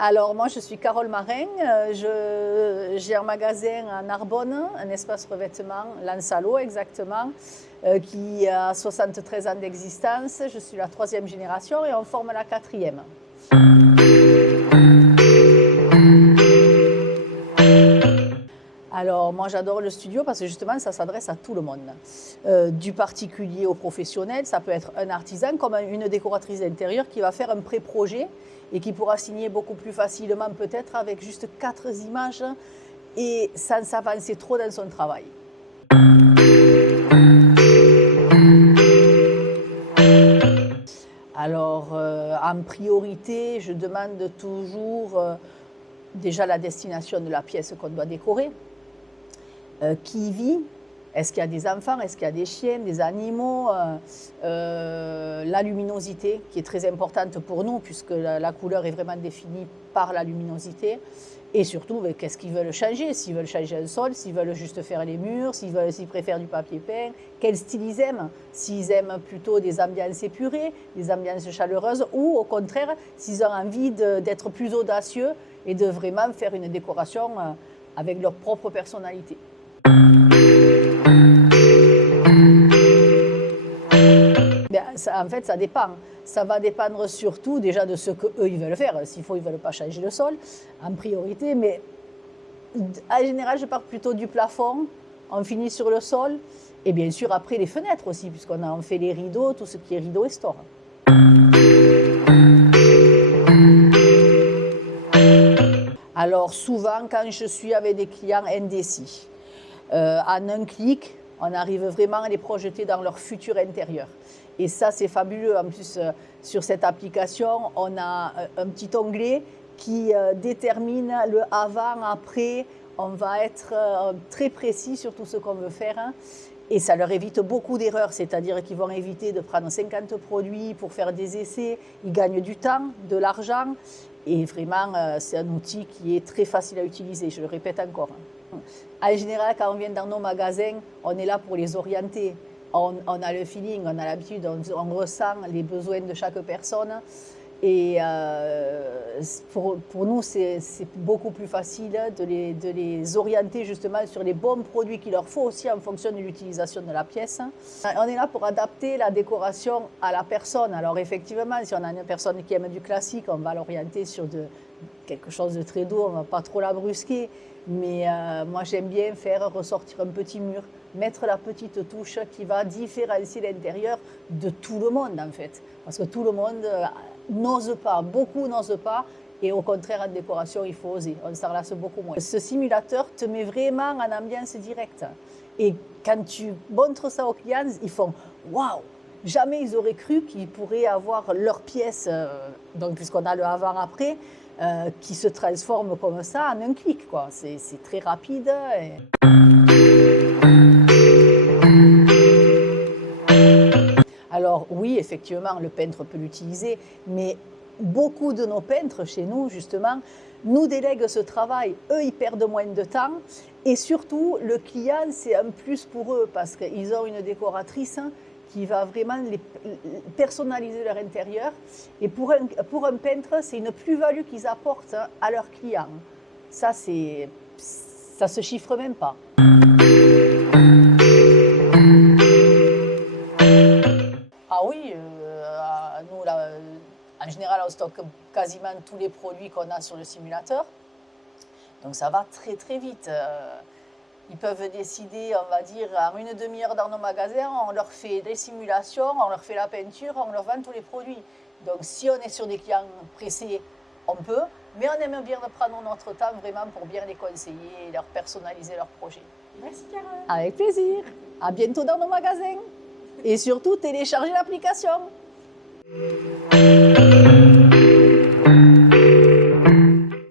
Alors moi je suis Carole Marin, j'ai un magasin à Narbonne, un espace revêtement, Lansalo exactement, qui a 73 ans d'existence. Je suis la 3e génération et on forme la 4e. Alors moi j'adore le studio parce que justement ça s'adresse à tout le monde, du particulier au professionnel. Ça peut être un artisan comme une décoratrice d'intérieur qui va faire un pré-projet et qui pourra signer beaucoup plus facilement peut-être avec juste 4 images et sans s'avancer trop dans son travail. Alors en priorité je demande toujours déjà la destination de la pièce qu'on doit décorer. Qui y vit? Est-ce qu'il y a des enfants? Est-ce qu'il y a des chiens, des animaux? La luminosité qui est très importante pour nous puisque la couleur est vraiment définie par la luminosité. Et surtout, qu'est-ce qu'ils veulent changer? S'ils veulent changer un sol, s'ils veulent juste faire les murs, s'ils préfèrent du papier peint, quel style ils aiment? S'ils aiment plutôt des ambiances épurées, des ambiances chaleureuses ou au contraire, s'ils ont envie d'être plus audacieux et de vraiment faire une décoration avec leur propre personnalité. En fait, ça dépend. Ça va dépendre surtout déjà de ce qu'eux ils veulent faire. S'il faut, ils ne veulent pas changer le sol en priorité, mais en général, je pars plutôt du plafond, on finit sur le sol, et bien sûr après les fenêtres aussi, puisqu'on fait les rideaux, tout ce qui est rideaux et stores. Alors souvent, quand je suis avec des clients indécis, en un clic, on arrive vraiment à les projeter dans leur futur intérieur. Et ça, c'est fabuleux. En plus, sur cette application, on a un petit onglet qui détermine le avant, après. On va être très précis sur tout ce qu'on veut faire. Et ça leur évite beaucoup d'erreurs, c'est-à-dire qu'ils vont éviter de prendre 50 produits pour faire des essais. Ils gagnent du temps, de l'argent. Et vraiment, c'est un outil qui est très facile à utiliser, je le répète encore. En général, quand on vient dans nos magasins, on est là pour les orienter. On a le feeling, on a l'habitude, on ressent les besoins de chaque personne. Et pour nous, c'est beaucoup plus facile de les orienter justement sur les bons produits qu'il leur faut aussi en fonction de l'utilisation de la pièce. On est là pour adapter la décoration à la personne. Alors effectivement, si on a une personne qui aime du classique, on va l'orienter sur quelque chose de très doux, on ne va pas trop la brusquer. Mais moi, j'aime bien faire ressortir un petit mur, mettre la petite touche qui va différencier l'intérieur de tout le monde en fait. Parce que tout le monde n'ose pas, beaucoup n'osent pas. Et au contraire, en décoration, il faut oser. On s'en lasse beaucoup moins. Ce simulateur te met vraiment en ambiance directe. Et quand tu montres ça aux clients, ils font « Waouh !» Jamais ils auraient cru qu'ils pourraient avoir leur pièce, donc puisqu'on a le avant-après, qui se transforme comme ça en un clic. C'est très rapide. Alors oui, effectivement, le peintre peut l'utiliser, mais beaucoup de nos peintres chez nous, justement, nous délèguent ce travail. Eux, ils perdent moins de temps. Et surtout, le client, c'est un plus pour eux parce qu'ils ont une décoratrice qui va vraiment personnaliser leur intérieur. Et pour un peintre, c'est une plus-value qu'ils apportent à leurs clients. Ça se chiffre même pas. Ah oui, nous, là, en général, on stocke quasiment tous les produits qu'on a sur le simulateur. Donc ça va très très vite. Ils peuvent décider, on va dire, en une demi-heure dans nos magasins, on leur fait des simulations, on leur fait la peinture, on leur vend tous les produits. Donc si on est sur des clients pressés, on peut, mais on aime bien prendre notre temps vraiment pour bien les conseiller et leur personnaliser leur projet. Merci Carole. Avec plaisir. À bientôt dans nos magasins. Et surtout, téléchargez l'application.